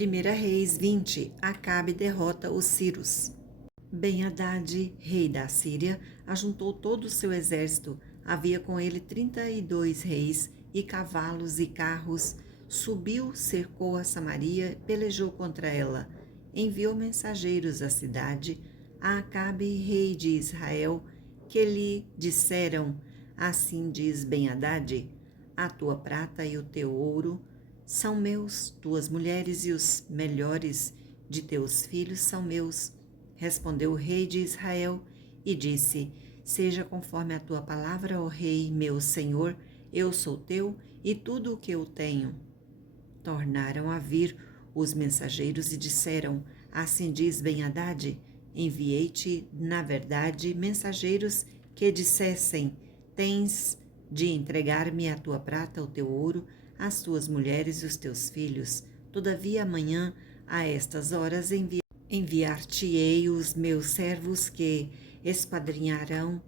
1 Reis 20, Acabe derrota os sírios. Ben-Hadad, rei da Síria, ajuntou todo o seu exército. Havia com ele 32 reis, e cavalos e carros. Subiu, cercou a Samaria, pelejou contra ela. Enviou mensageiros à cidade, a Acabe, rei de Israel, que lhe disseram: Assim diz Ben-Hadad: a tua prata e o teu ouro são meus, tuas mulheres e os melhores de teus filhos são meus. Respondeu o rei de Israel e disse: Seja conforme a tua palavra, ó rei, meu senhor, eu sou teu e tudo o que eu tenho. Tornaram a vir os mensageiros e disseram: Assim diz Ben-Hadad: Enviei-te, na verdade, mensageiros que dissessem: Tens de entregar-me a tua prata, o teu ouro, as tuas mulheres e os teus filhos. Todavia amanhã, a estas horas, enviar-te-ei os meus servos que esquadrinharão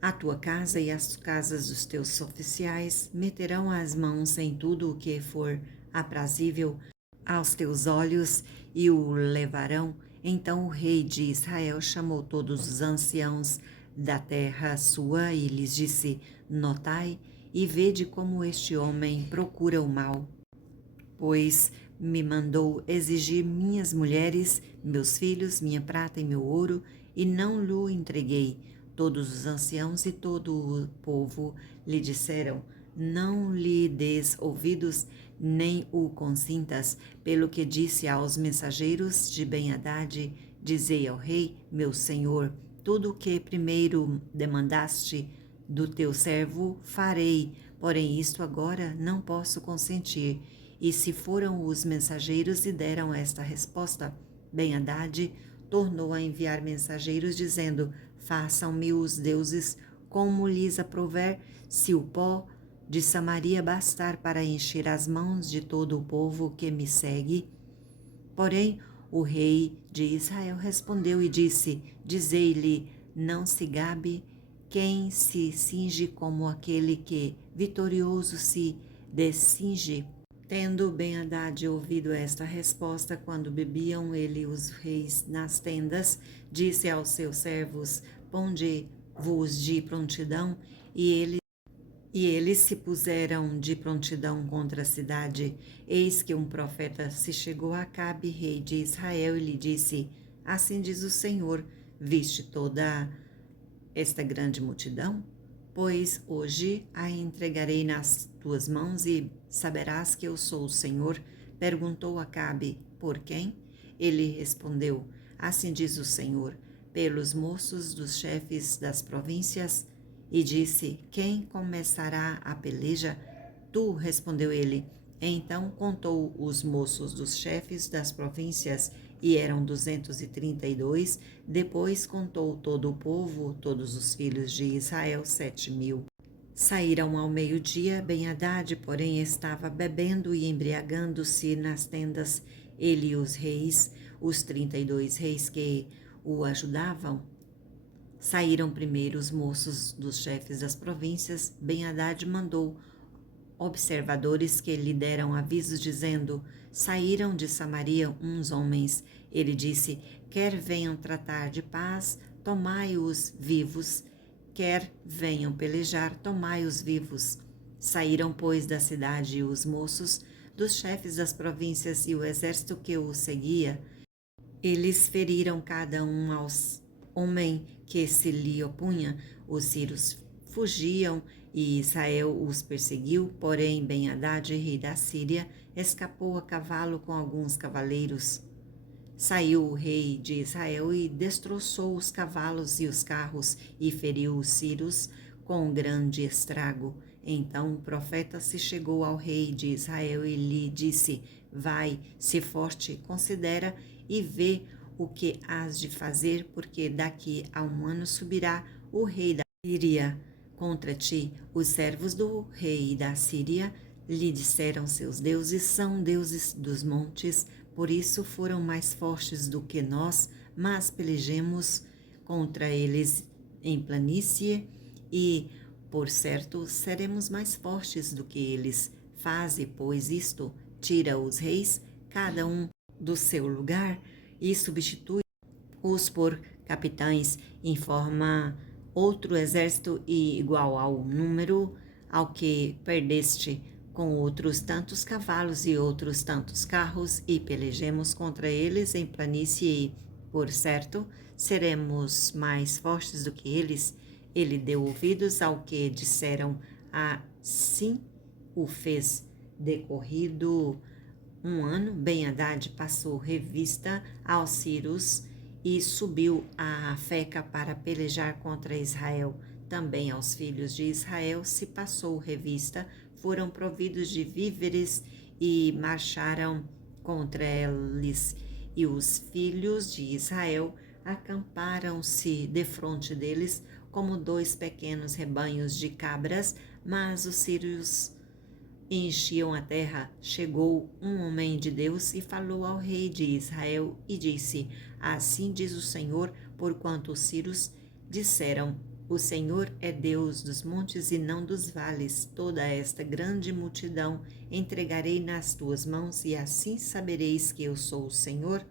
a tua casa e as casas dos teus oficiais, meterão as mãos em tudo o que for aprazível aos teus olhos e o levarão. Então o rei de Israel chamou todos os anciãos da terra sua e lhes disse: Notai e vede como este homem procura o mal, pois me mandou exigir minhas mulheres, meus filhos, minha prata e meu ouro, e não lhe entreguei. Todos os anciãos e todo o povo lhe disseram: Não lhe des ouvidos, nem o consintas. Pelo que disse aos mensageiros de Ben-Hadad: Dizei ao rei, meu senhor, tudo o que primeiro demandaste do teu servo farei, porém isto agora não posso consentir. E se foram os mensageiros e deram esta resposta, Ben-Hadad tornou a enviar mensageiros, dizendo: Façam-me os deuses como lhes aprouver, se o pó de Samaria bastar para encher as mãos de todo o povo que me segue. Porém, o rei de Israel respondeu e disse: Dizei-lhe, não se gabe quem se cinge como aquele que, vitorioso, se descinge. Tendo Ben-Hadad ouvido esta resposta, quando bebiam ele e os reis nas tendas, disse aos seus servos: Ponde-vos de prontidão, e eles se puseram de prontidão contra a cidade. Eis que um profeta se chegou a Acabe, rei de Israel, e lhe disse: Assim diz o Senhor: Viste toda esta grande multidão? Pois hoje a entregarei nas tuas mãos e saberás que eu sou o Senhor. Perguntou Acabe: Por quem? Ele respondeu: Assim diz o Senhor: pelos moços dos chefes das províncias. E disse: Quem começará a peleja? Tu, respondeu ele. Então contou os moços dos chefes das províncias, e eram 232. Depois contou todo o povo, todos os filhos de Israel, 7.000. Saíram ao meio-dia. Ben-Hadad, porém, estava bebendo e embriagando-se nas tendas, ele e os reis, os 32 reis que o ajudavam. Saíram primeiro os moços dos chefes das províncias. Ben-Hadad mandou observadores que lhe deram avisos, dizendo: Saíram de Samaria uns homens. Ele disse: Quer venham tratar de paz, tomai-os vivos, quer venham pelejar, tomai-os vivos. Saíram, pois, da cidade os moços dos chefes das províncias e o exército que o seguia. Eles feriram cada um aos homem que se lhe opunha. Os sírios fugiam e Israel os perseguiu, porém Ben-Hadad, rei da Síria, escapou a cavalo com alguns cavaleiros. Saiu o rei de Israel e destroçou os cavalos e os carros e feriu os sírios com grande estrago. Então o profeta se chegou ao rei de Israel e lhe disse: Vai, se forte, considera e vê o que hás de fazer, porque daqui a um ano subirá o rei da Síria contra ti. Os servos do rei da Síria lhe disseram: Seus deuses são deuses dos montes, por isso foram mais fortes do que nós, mas pelejemos contra eles em planície e, por certo, seremos mais fortes do que eles. Faze, pois, isto: tira os reis, cada um do seu lugar, e substitui-os por capitães, em forma outro exército e igual ao número ao que perdeste, com outros tantos cavalos e outros tantos carros, e pelejemos contra eles em planície e, por certo, seremos mais fortes do que eles. Ele deu ouvidos ao que disseram, assim o fez. Decorrido um ano, Ben-Hadad passou revista aos Círios e subiu a Afeca para pelejar contra Israel. Também aos filhos de Israel se passou revista, foram providos de víveres e marcharam contra eles. E os filhos de Israel acamparam-se defronte deles como 2 pequenos rebanhos de cabras, mas os sírios enchiam a terra. Chegou um homem de Deus e falou ao rei de Israel e disse: Assim diz o Senhor, porquanto os sírios disseram: O Senhor é Deus dos montes e não dos vales. Toda esta grande multidão entregarei nas tuas mãos, e assim sabereis que eu sou o Senhor.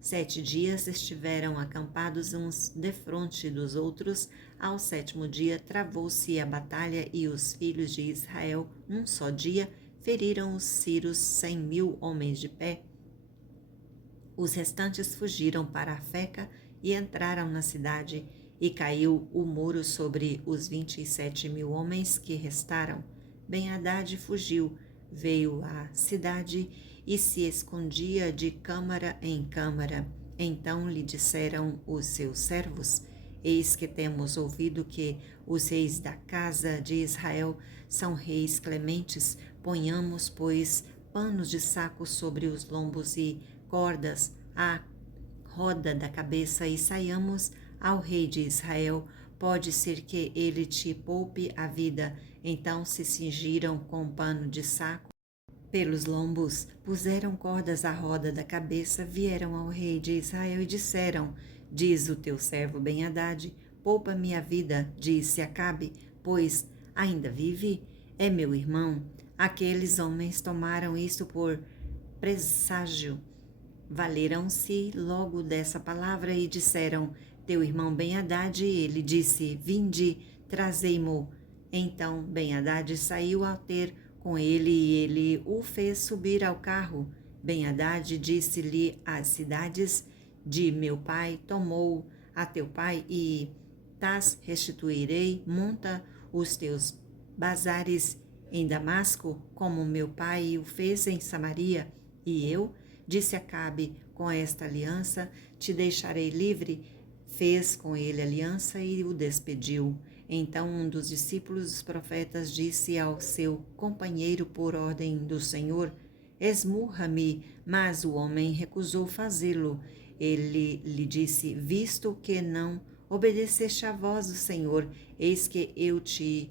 7 dias estiveram acampados uns defronte dos outros. Ao 7º dia travou-se a batalha, e os filhos de Israel, num só dia, feriram os sírios 100.000 homens de pé. Os restantes fugiram para Afeca e entraram na cidade, e caiu o muro sobre os 27.000 homens que restaram. Ben-Hadad fugiu, veio à cidade e se escondia de câmara em câmara. Então lhe disseram os seus servos: Eis que temos ouvido que os reis da casa de Israel são reis clementes. Ponhamos, pois, panos de saco sobre os lombos e cordas à roda da cabeça e saiamos ao rei de Israel. Pode ser que ele te poupe a vida. Então se cingiram com pano de saco pelos lombos, puseram cordas à roda da cabeça, vieram ao rei de Israel e disseram: Diz o teu servo Ben-Hadad: Poupa-me a vida. Disse Acabe: Pois ainda vive? É meu irmão. Aqueles homens tomaram isto por presságio. Valeram-se logo dessa palavra e disseram: Teu irmão Ben-Hadad. Ele disse: Vinde, trazei-mo. Então Ben-Hadad saiu a ter com ele, e ele o fez subir ao carro. Ben-Hadad disse-lhe: As cidades de meu pai tomou a teu pai, e tas restituirei. Monta os teus bazares em Damasco, como meu pai o fez em Samaria. E eu, disse Acabe, com esta aliança te deixarei livre. Fez com ele aliança e o despediu. Então um dos discípulos dos profetas disse ao seu companheiro por ordem do Senhor: Esmurra-me. Mas o homem recusou fazê-lo. Ele lhe disse: Visto que não obedeceste à voz do Senhor, eis que eu te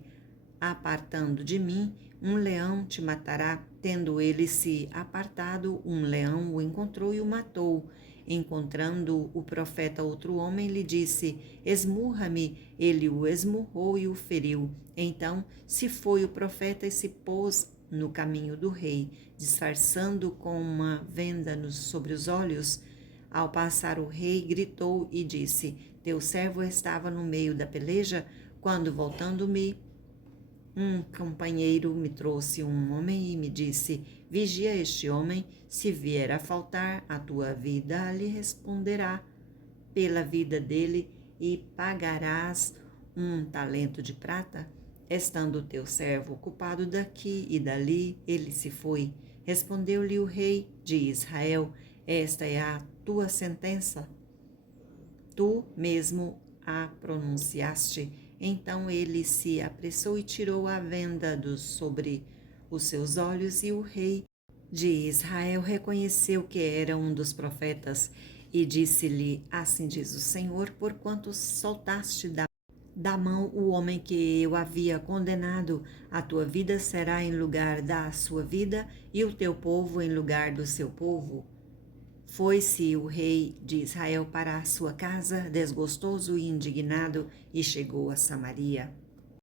apartando de mim, um leão te matará. Tendo ele se apartado, um leão o encontrou e o matou. Encontrando o profeta outro homem, lhe disse: Esmurra-me. Ele o esmurrou e o feriu. Então se foi o profeta e se pôs no caminho do rei, disfarçando com uma venda sobre os olhos. Ao passar o rei, gritou e disse: Teu servo estava no meio da peleja, quando, voltando-me, um companheiro me trouxe um homem e me disse: Vigia este homem, se vier a faltar a tua vida, lhe responderá pela vida dele e pagarás 1 talento de prata. Estando o teu servo ocupado daqui e dali, ele se foi. Respondeu-lhe o rei de Israel: Esta é a tua sentença. Tu mesmo a pronunciaste. Então ele se apressou e tirou a venda sobre os seus olhos, e o rei de Israel reconheceu que era um dos profetas, e disse-lhe: Assim diz o Senhor, porquanto soltaste da mão o homem que eu havia condenado, a tua vida será em lugar da sua vida, e o teu povo em lugar do seu povo. Foi-se o rei de Israel para a sua casa, desgostoso e indignado, e chegou a Samaria.